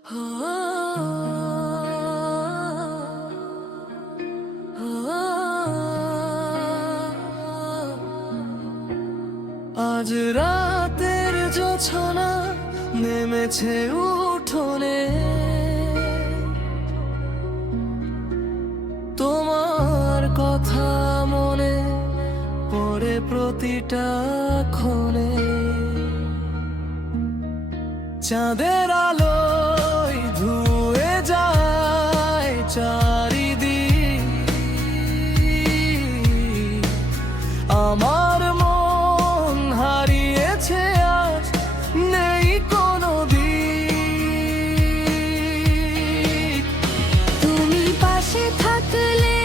আজ রাতের জোছনা নেমেছে উঠোনে, তোমার কথা মনে পড়ে প্রতিটা ক্ষণে। চাঁদের আলোয় ধুয়ে যায় চারিদিক, আমার মন হারিয়েছে আজ নেই কোনো দিক। তুমি পাশে থাকলে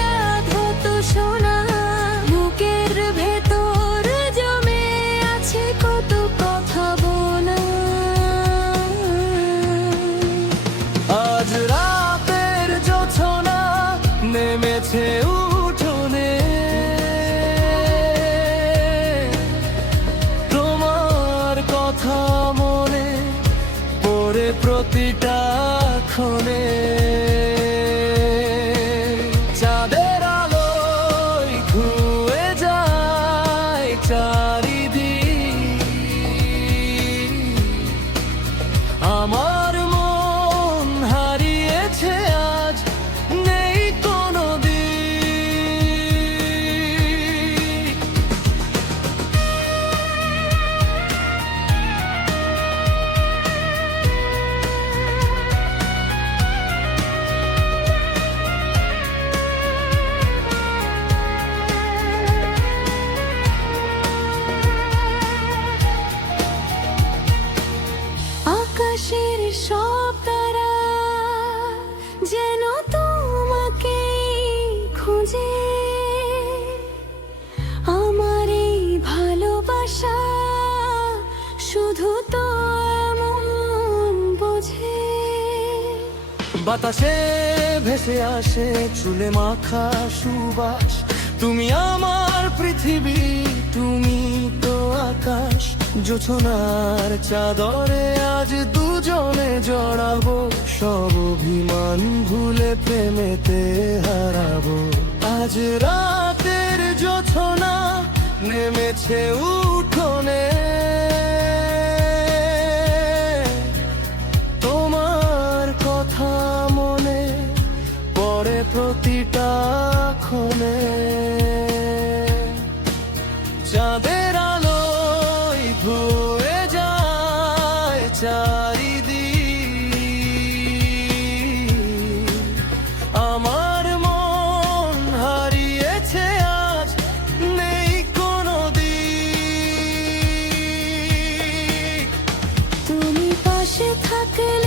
রাত হতো সোনা, বুকের ভেতর জমে আছে কত কথা বলা। আজ রাতের জোছনা নেমেছে উঠোনে, তোমার কথা মনে পড়ে প্রতিটা ক্ষণে। চাঁদের আলোয় ধুয়ে যায় চারিদিক, আমার মন হারিয়েছে আজ নেই কোনো দিক। আকাশের সব তারা যেন তোমাকে খুঁজে, আমার এই ভালোবাসা শুধু তো এমন বোঝে। বাতাসে ভেসে আসে চুলে মাখা সুবাস, তুমি আমার পৃথিবী, তুমি তো আকাশ। জোছনার চাদরে আজ দুজনে জড়াবো, সব অভিমান ভুলে প্রেমেতে হারাবো। আজ রাতের জোছনা নেমেছে উঠোনে, তোমার কথা মনে পড়ে প্রতিটা ক্ষণে। চাঁদের আলোয় ধুয়ে যায় চারিদিক, আমার মন হারিয়েছে আজ নেই কোনো দিক। তুমি পাশে থাকলে